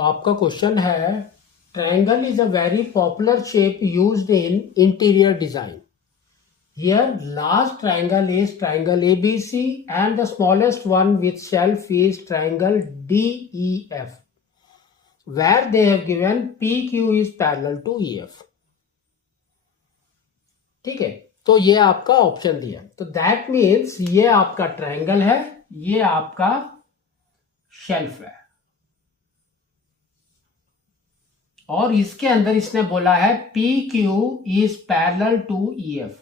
आपका क्वेश्चन है, triangle is a very popular shape used in interior design. Here, large triangle is triangle ABC and the smallest one with shelf is triangle DEF, where they have given PQ is parallel to EF. ठीक है, तो ये आपका option दिया, तो that means ये आपका triangle है, ये आपका शेल्फ है, और इसके अंदर इसने बोला है PQ is parallel to EF.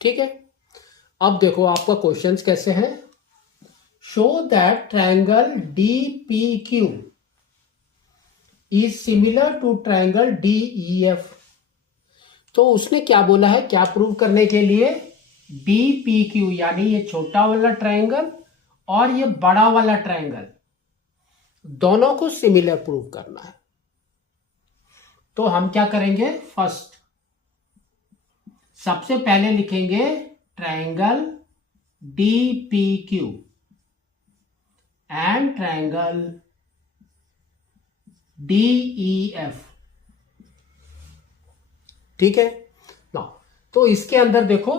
ठीक है, अब देखो आपका क्वेश्चंस कैसे हैं. Show that triangle DPQ is similar to triangle DEF. तो उसने क्या बोला है, क्या प्रूव करने के लिए, DPQ यानी ये छोटा वाला ट्रायंगल और ये बड़ा वाला ट्रायंगल दोनों को सिमिलर प्रूव करना है. तो हम क्या करेंगे, फर्स्ट सबसे पहले लिखेंगे triangle DPQ and triangle DEF. ठीक है ना, तो इसके अंदर देखो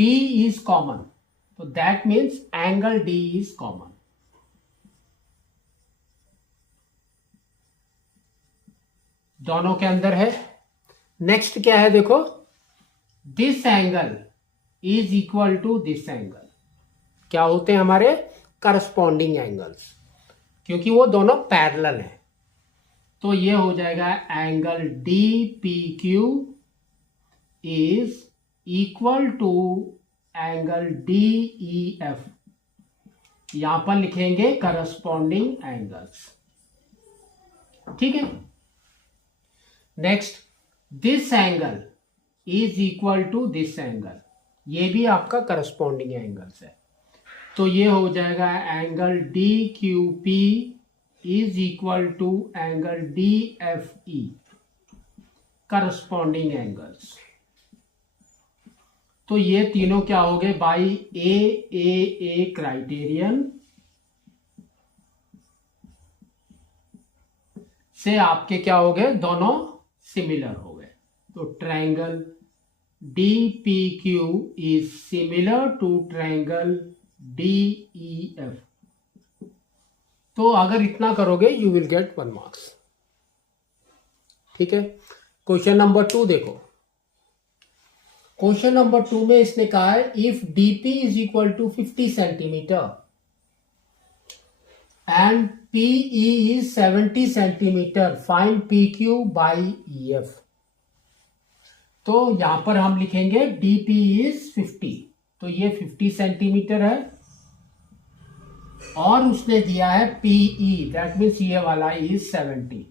D इज कॉमन, तो that means angle D is common. दोनों के अंदर है. नेक्स्ट क्या है, देखो this angle is equal to this angle. क्या होते हैं हमारे करस्पॉन्डिंग एंगल्स, क्योंकि वो दोनों पैरेलल हैं. तो ये हो जाएगा angle DPQ is equal to angle DEF. यहां पर लिखेंगे करस्पॉन्डिंग एंगल्स. ठीक है, next this angle is equal to this angle. ये भी आपका करस्पॉन्डिंग एंगल्स है, तो ये हो जाएगा angle DQP is equal to angle DFE, corresponding angles. तो ये तीनों क्या हो गए, बाई AAA क्राइटेरियन से आपके क्या हो गए, दोनों सिमिलर हो गए. तो triangle DPQ is similar to triangle DEF. तो अगर इतना करोगे यू विल गेट 1 मार्क्स. ठीक है, क्वेश्चन नंबर 2 देखो. क्वेश्चन नंबर 2 में इसने कहा है if DP is equal to 50 centimetre and PE is 70 centimetre, find PQ by EF. तो यहां पर हम लिखेंगे DP इज 50, तो ये 50 सेंटीमीटर है, और उसने दिया है PE, दैट मीन्स ये वाला इज 70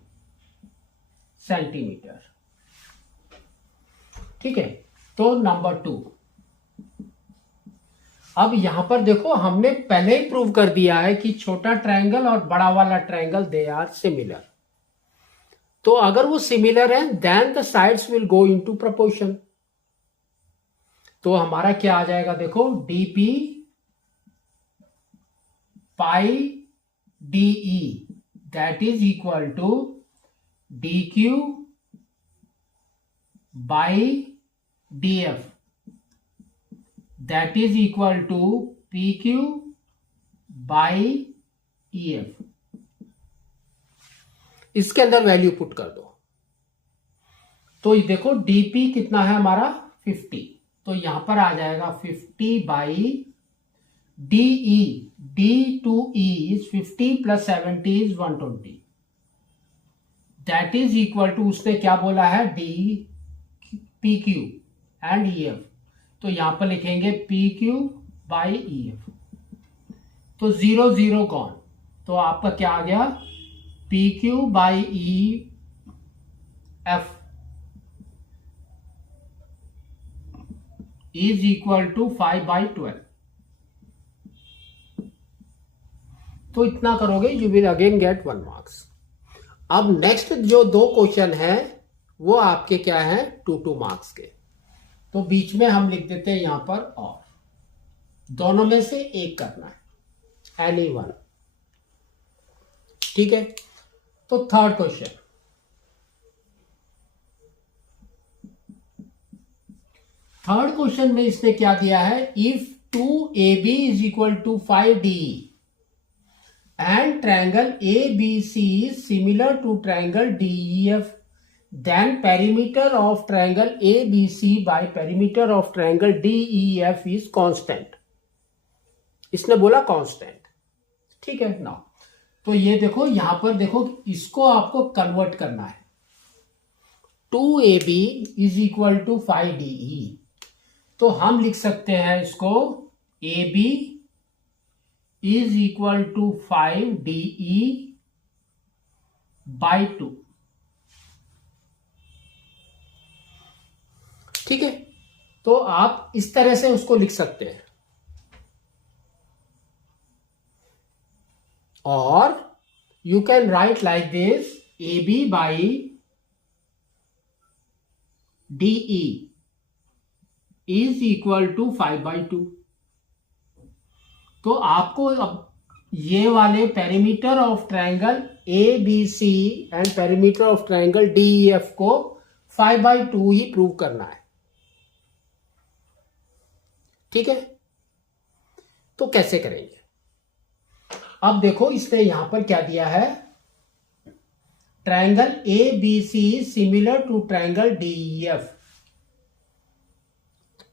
सेंटीमीटर. ठीक है, तो नंबर 2. अब यहां पर देखो हमने पहले ही प्रूव कर दिया है कि छोटा ट्रायंगल और बड़ा वाला ट्रायंगल दे आर सिमिलर. तो अगर वो सिमिलर है then the sides will go into proportion. तो हमारा क्या आ जाएगा, देखो DP by DE that is equal to DQ by DF that is equal to PQ by EF. इसके अंदर वैल्यू पुट कर दो. तो ये देखो DP कितना है हमारा 50, तो यहां पर आ जाएगा 50 by DE, D to E is 50 plus 70 is 120. That is equal to, उसने क्या बोला है, PQ एंड EF. तो यहां पर लिखेंगे PQ बाई EF. तो 0 0 गॉन, तो आपका क्या आ गया, PQ by EF is equal to 5/12. तो इतना करोगे you will again get 1 marks. अब नेक्स्ट जो 2 क्वेश्चन है वो आपके क्या है, 2 मार्क्स के. तो बीच में हम लिख देते हैं यहां पर, और दोनों में से एक करना है, एनी वन. ठीक है। तो थर्ड क्वेश्चन, में इसने क्या दिया है, if 2AB is equal to 5DE and triangle ABC is similar to triangle DEF, then perimeter of triangle ABC by perimeter of triangle DEF is constant. इसने बोला कांस्टेंट, ठीक है ना। तो ये देखो यहां पर देखो, इसको आपको कन्वर्ट करना है। 2AB is equal to 5DE, तो हम लिख सकते हैं इसको AB is equal to 5DE by 2, ठीक है। तो आप इस तरह से उसको लिख सकते हैं, और you can write like this, AB by DE is equal to 5/2। तो आपको अब ये वाले perimeter of triangle ABC and perimeter of triangle DEF को 5/2 ही प्रूव करना है, ठीक है। तो कैसे करेंगे, अब देखो इसने यहां पर क्या दिया है, triangle ABC similar to triangle DEF।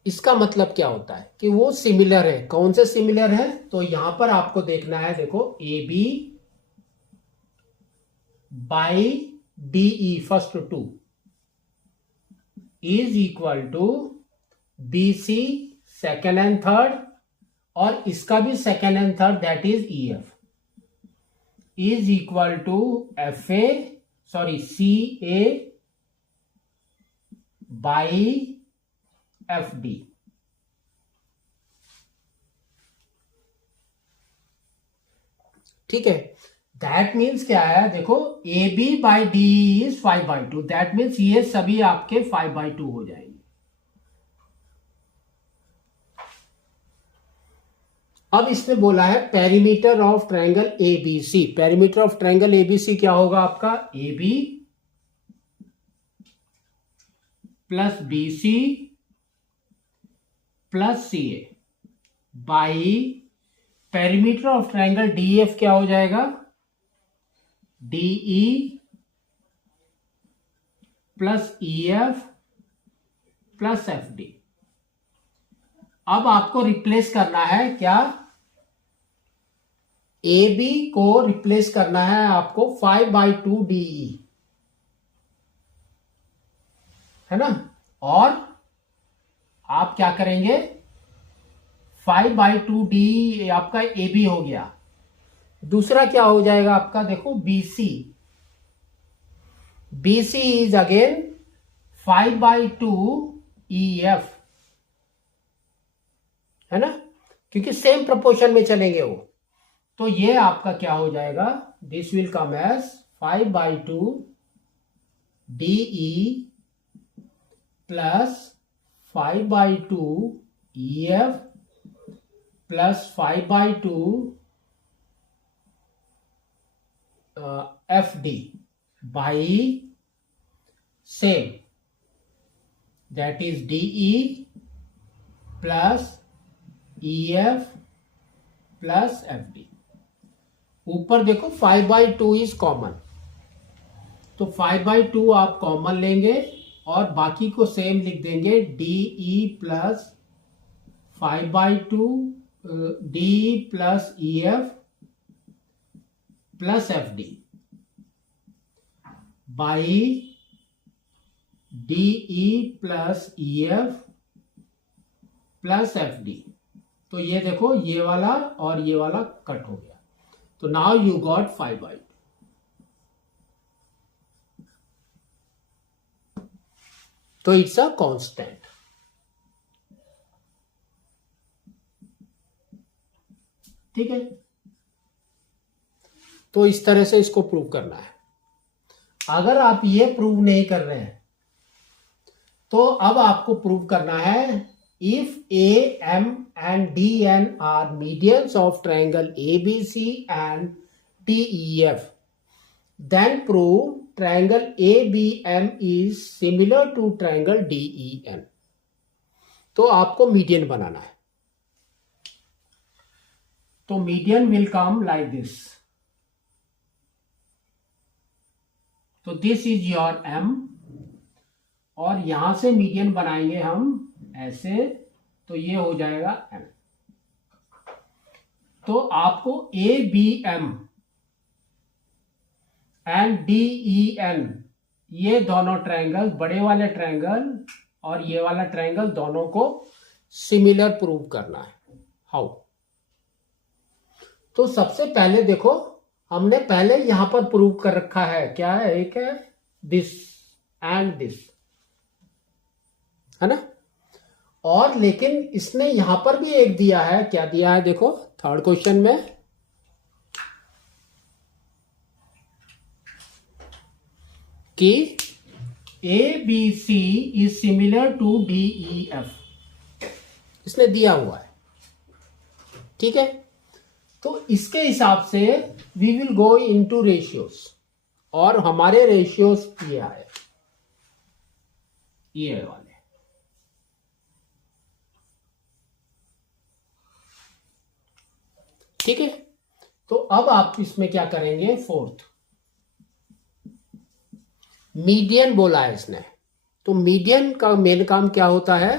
इसका मतलब क्या होता है कि वो सिमिलर है। कौन से सिमिलर है, तो यहां पर आपको देखना है, देखो AB by DE first 2 is equal to BC second and third, और इसका भी second and third that is EF is equal to CA by FD। ठीक है, दैट मीन्स क्या है, देखो AB by DE is 5/2, that means ये सभी आपके 5/2 हो जाएंगे। अब इसने बोला है perimeter of triangle ABC। Perimeter of triangle ABC क्या होगा आपका, AB plus BC plus CA by perimeter of triangle DEF क्या हो जाएगा, DE plus EF plus FD। अब आपको रिप्लेस करना है क्या, AB को रिप्लेस करना है आपको 5/2 DE, है ना। और आप क्या करेंगे, 5/2 DE आपका AB हो गया। दूसरा क्या हो जाएगा आपका, देखो BC इज अगेन 5/2 EF, है ना, क्योंकि सेम प्रोपोर्शन में चलेंगे वो। तो ये आपका क्या हो जाएगा, this will come as 5/2 DE plus 5/2 EF plus 5/2 FD by same, that is DE plus EF plus FD। ऊपर देखो 5/2 इज कॉमन, तो 5/2 आप कॉमन लेंगे और बाकी को सेम लिख देंगे, DE plus 5/2 DE plus EF plus FD by DE plus EF plus FD। तो ये देखो ये वाला और ये वाला कट हो गया, तो नाउ यू गॉट 5/2। तो इट्स अ कांस्टेंट। ठीक है, तो इस तरह से इसको प्रूव करना है। अगर आप ये प्रूव नहीं कर रहे हैं तो अब आपको प्रूव करना है, if AM and DN are medians of triangle ABC and DEF, then prove triangle ABM is similar to triangle DEN। तो आपको मीडियन बनाना है। तो median will come like this. तो दिस इज योर M, और यहां से मीडियन बनाएंगे हम ऐसे, तो ये हो जाएगा M। तो आपको ABM एंड DEN, ये दोनों ट्रायंगल, बड़े वाले ट्रायंगल और ये वाला ट्रायंगल, दोनों को सिमिलर प्रूव करना है। हाउ? तो सबसे पहले देखो, हमने पहले यहां पर प्रूव कर रखा है। क्या है? एक है दिस एंड दिस, है ना? और लेकिन इसने यहां पर भी एक दिया है। क्या दिया है? देखो थर्ड क्वेश्चन में, कि ABC is similar to DEF, इसने दिया हुआ है। ठीक है, तो इसके हिसाब से we will go into ratios, और हमारे रेशियोज ये आए, ये वाले। ठीक है, तो अब आप इसमें क्या करेंगे? फोर्थ, मीडियन बोला है इसने। तो मीडियन का मेन काम क्या होता है?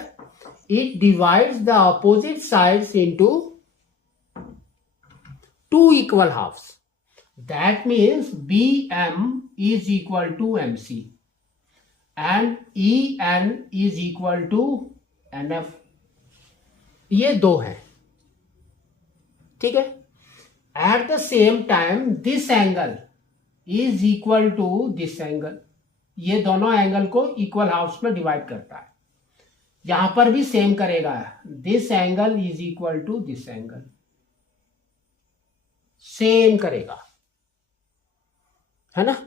It divides the opposite sides into two equal halves. That means BM is equal to MC and EN is equal to NF। ये दो हैं। ठीक है, at the same time this angle is equal to this angle. ये दोनों angle को equal halves में divide करता है। यहां पर भी सेम करेगा, this angle is equal to this angle, same करेगा, है ना?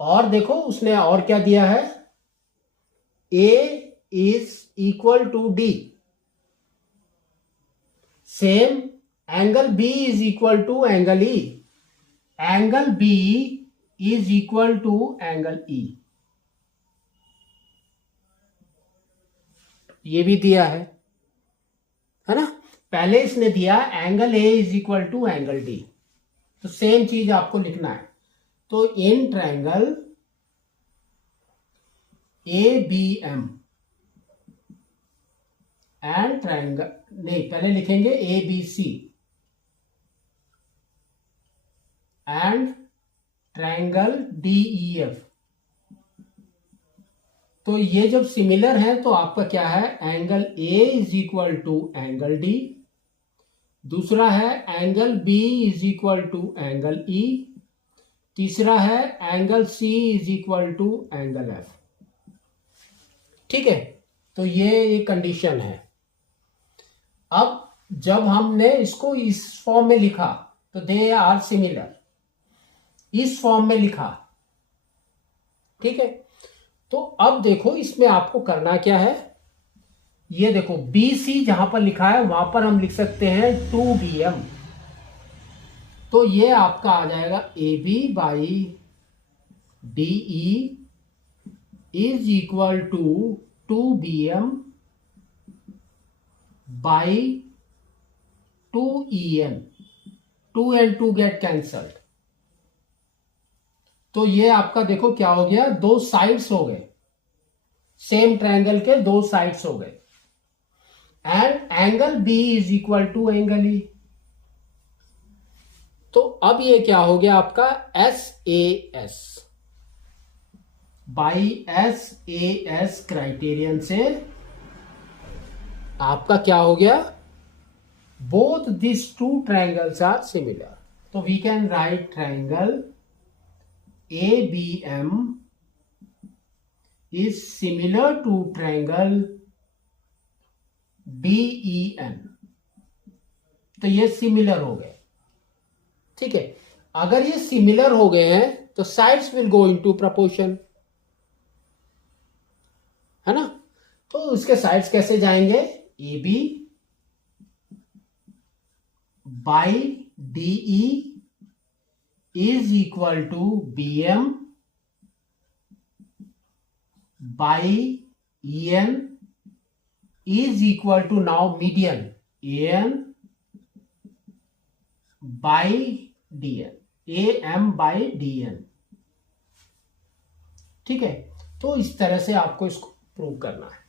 और देखो उसने और क्या दिया है? A is equal to D, same angle B is equal to angle E, angle B is equal to angle E। ये भी दिया है ना? पहले इसने दिया angle A is equal to angle D, तो सेम चीज आपको लिखना है। तो in triangle ABM and triangle, नहीं पहले लिखेंगे ABC एंड ट्रायंगल DEF। तो ये जब सिमिलर है तो आपका क्या है? Angle A is equal to angle D, दूसरा है angle B is equal to angle E, तीसरा है angle C is equal to angle F। ठीक है, तो ये एक कंडीशन है। अब जब हमने इसको इस फॉर्म में लिखा तो दे आर सिमिलर, इस फॉर्म में लिखा। ठीक है, तो अब देखो इसमें आपको करना क्या है? ये देखो BC जहां पर लिखा है वहां पर हम लिख सकते हैं 2BM। तो ये आपका आ जाएगा AB by DE is equal to 2BM by 2EN। 2 and 2 get cancelled. तो ये आपका देखो क्या हो गया? दो साइड्स हो गए, सेम ट्रायंगल के दो साइड्स हो गए। And angle B is equal to angle E। तो अब ये क्या हो गया आपका? SAS बाई SAS क्राइटेरियन से आपका क्या हो गया? Both this two triangles are similar. तो we can write triangle ABM is similar to triangle DEN। तो ये सिमिलर हो गए। ठीक है, अगर ये सिमिलर हो गए हैं तो sides will go into proportion, है ना? तो उसके साइड्स कैसे जाएंगे? AB by DE is equal to B M by E N is equal to now median A N by D N, A M by D N. ठीक है, तो इस तरह से आपको इसको प्रूव करना है।